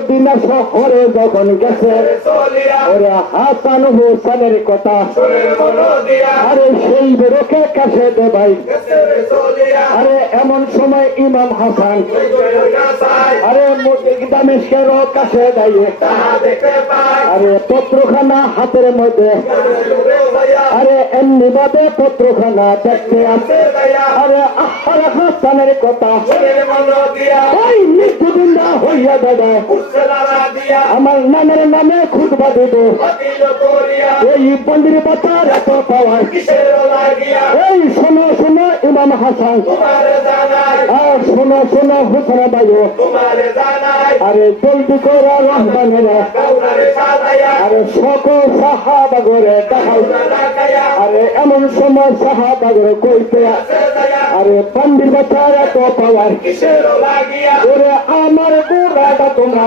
Medina শহরে যখন গেছে ওরা হাসান হোসেনের কথা আরে সেই বেরোকে কাছে দে ভাই আরে এমন সময় ইমাম হাসান আরে দামেস্কের কাছে দাঁড়িয়ে আরে পত্রখানা হাতের মধ্যে আরে এমনি ভাবে পত্রখানা দেখতে আসে আরে আহার হাসানের কথা ওই মৃত্যুদিন না হইয়া দাদা আমার নামের নামে খুদবা দেব এই বন্দির বাচ্চার এত পাওয়ার এই শোনো শোনো ইমাম হাসান আর শোনো শোনো হুসেন ভাইও আরে জলদি করে রহমানেরা আরে সকল সাহাবাগরে দেখাও আরে এমন সময় সাহাবাগরে কইতে আরে বন্দির বাচ্চার এত পাওয়ার ওরে আমার গোড়াটা তোমরা